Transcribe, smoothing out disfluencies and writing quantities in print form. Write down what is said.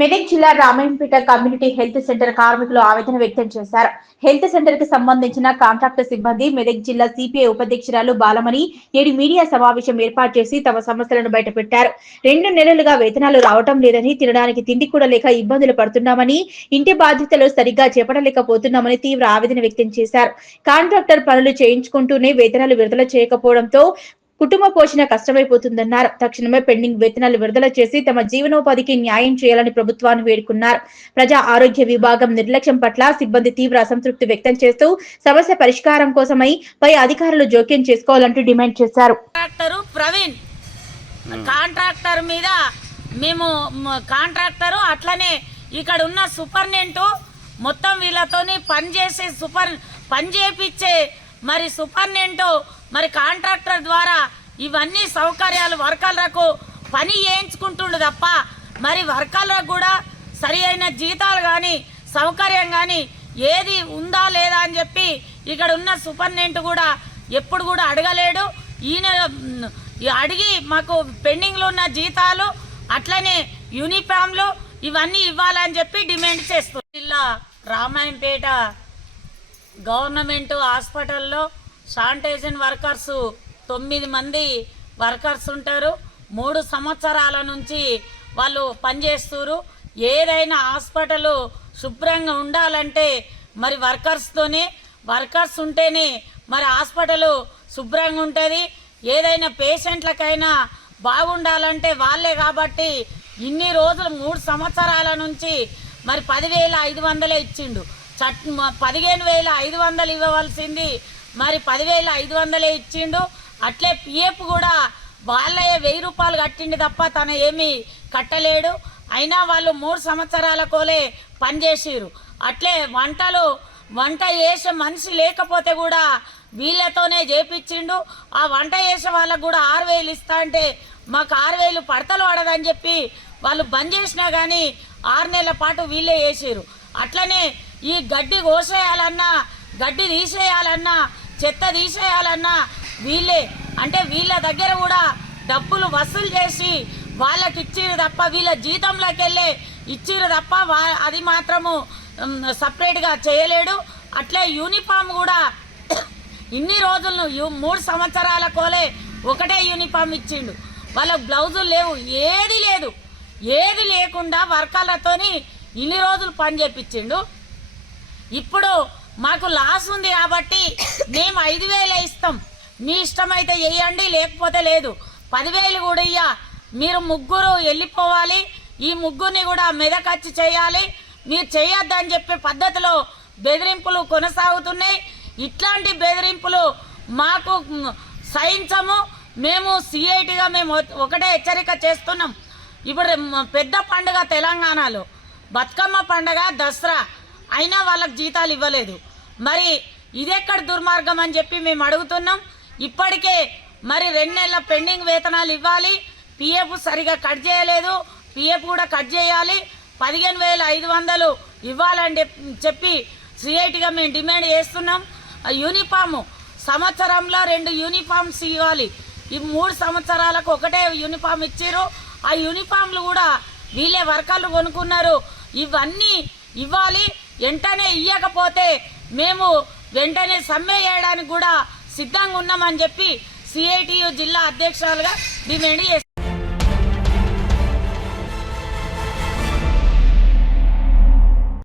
మెదక్ జిల్లా Ramayampet community health centre కార్మికులు ఆవేదన వ్యక్తం చేశారు. హెల్త్ సెంటర్ కి సంబంధించిన కాంట్రాక్టర్ సిబ్బంది మెదక్ జిల్లా సిపిఐ ఉపాధ్యక్షురాలు బాలమణి నేడు మీడియా సమావేశం ఏర్పాటు చేసి తమ సమస్యలను బయటపెట్టారు. 2 నెలలుగా వేతనాలు రావటం లేదని, తినడానికి తిండి కూడా లేక ఇబ్బందులు పడుతున్నామని, ఇంటి బాధ్యతలు సరిగ్గా చేపట్టలేకపోతున్నామని తీవ్ర ఆవేదన వ్యక్తం చేశారు. కాంట్రాక్టర్ పనులు చేయించుకుంటూనే వేతనాలు విడుదల చేయకపోవడంతో కుటుంబ పోషణ కష్టమైపోతుందన్నారు. తక్షణమే పెండింగ్ వేతనాలు విడుదల చేసి తమ జీవనోపాధికి న్యాయం చేయాలని ప్రభుత్వాన్ని వేడుకున్నారు. ప్రజా ఆరోగ్య విభాగం నిర్లక్ష్యం పట్ల సిబ్బంది తీవ్ర అసంతృప్తి వ్యక్తం చేస్తూ సమస్య పరిష్కారం కోసమై పై అధికారులు జోక్యం చేసుకోవాలంటూ డిమాండ్ చేశారు. కాంట్రాక్టర్ మీద మేము కాంట్రాక్టరు అట్లనే ఇక్కడ ఉన్న సూపర్నెంట్ మొత్తం వీళ్ళతోని పని చేపించే మరి సూపర్నెంట్ మరి కాంట్రాక్టర్ ద్వారా ఇవన్నీ సౌకర్యాలు వర్కర్లకు పని చేయించుకుంటుండు తప్ప మరి వర్కర్లకు కూడా సరి అయిన జీతాలు కానీ సౌకర్యం కానీ ఏది ఉందా లేదా అని చెప్పి ఇక్కడ ఉన్న సూపర్నెంట్ కూడా ఎప్పుడు కూడా అడగలేడు. ఈయన అడిగి మాకు పెండింగ్లో ఉన్న జీతాలు అట్లనే యూనిఫామ్లు ఇవన్నీ ఇవ్వాలని చెప్పి డిమాండ్ చేస్తుంది. జిల్లా రామాయంపేట గవర్నమెంట్ హాస్పిటల్లో శానిటైజేషన్ వర్కర్స్ 9 మంది వర్కర్స్ ఉంటారు. 3 సంవత్సరాల నుంచి వాళ్ళు పనిచేస్తారు. ఏదైనా హాస్పిటల్ శుభ్రంగా ఉండాలంటే మరి వర్కర్స్ ఉంటేనే మరి హాస్పిటల్ శుభ్రంగా ఉంటుంది. ఏదైనా పేషెంట్లకైనా బాగుండాలంటే వాళ్ళే. కాబట్టి ఇన్ని రోజులు 3 సంవత్సరాల నుంచి మరి 10,500 ఇచ్చిండు. 15,500 ఇవ్వవలసింది మరి 10,500 ఇచ్చిండు. అట్లే పిఎఫ్ కూడా వాళ్ళే 1,000 రూపాయలు కట్టిండి తప్ప తన ఏమీ కట్టలేడు. అయినా వాళ్ళు 3 సంవత్సరాల కోలే పనిచేసిరు. అట్లే వంట చేసే మనిషి లేకపోతే కూడా వీళ్ళతోనే చేపించిండు. ఆ వంట చేసే వాళ్ళకు కూడా 6,000 ఇస్తా అంటే మాకు 6,000 పడతలు పడదని చెప్పి వాళ్ళు బంద్ చేసినా కానీ 6 నెలల పాటు వీళ్ళే చేసిరు. అట్లనే ఈ గడ్డి కోసేయాలన్నా, గడ్డి తీసేయాలన్నా, చెత్త తీసేయాలన్నా వీళ్ళే. అంటే వీళ్ళ దగ్గర కూడా డబ్బులు వసూలు చేసి వాళ్ళకి ఇచ్చిరు తప్ప వీళ్ళ జీతంలోకి వెళ్ళే ఇచ్చిరు తప్ప అది మాత్రము సపరేట్గా చేయలేడు. అట్లే యూనిఫామ్ కూడా ఇన్ని రోజులను 3 సంవత్సరాల కోలే ఒకటే యూనిఫామ్ ఇచ్చిండు. వాళ్ళకు బ్లౌజులు లేవు, ఏది లేకుండా వర్కర్లతోని ఇన్ని రోజులు పని చేపించిండు. ఇప్పుడు మాకు లాస్ ఉంది కాబట్టి మేము 5,000 ఇస్తాం, మీ ఇష్టమైతే చేయండి లేకపోతే లేదు. 10,000 కూడా మీరు 3 వెళ్ళిపోవాలి. ఈ 3 కూడా మెదకచ్చి చేయాలి. మీరు చేయొద్దని చెప్పే పద్ధతిలో బెదిరింపులు కొనసాగుతున్నాయి. ఇట్లాంటి బెదిరింపులు మాకు సహించము. మేము సిఐటిగా మేము ఒకటే హెచ్చరిక చేస్తున్నాం. ఇప్పుడు పెద్ద పండుగ తెలంగాణలో బతుకమ్మ పండుగ, దసరా, అయినా వాళ్ళకి జీతాలు ఇవ్వలేదు. మరి ఇదెక్కడ దుర్మార్గం అని చెప్పి మేము అడుగుతున్నాం. ఇప్పటికే మరి 2 నెలల పెండింగ్ వేతనాలు ఇవ్వాలి. పిఎఫ్ సరిగా కట్ చేయలేదు, పిఎఫ్ కూడా కట్ చేయాలి. 15,500 ఇవ్వాలని చెప్పి సిఐటిగా మేము డిమాండ్ చేస్తున్నాం. యూనిఫాము సంవత్సరంలో 2 యూనిఫామ్స్ ఇవ్వాలి. ఈ 3 సంవత్సరాలకు ఒకటే యూనిఫామ్ ఇచ్చారు. ఆ యూనిఫామ్లు కూడా వీళ్ళే వర్కర్లు కొనుక్కున్నారు. ఇవన్నీ ఇవ్వాలి. వెంటనే ఇవ్వకపోతే మేము వెంటనే సమ్మె చేయడానికి కూడా సిద్ధంగా ఉన్నామని చెప్పి సిఐటియు జిల్లా అధ్యక్షులుగా డిమాండ్ చేస్తాం.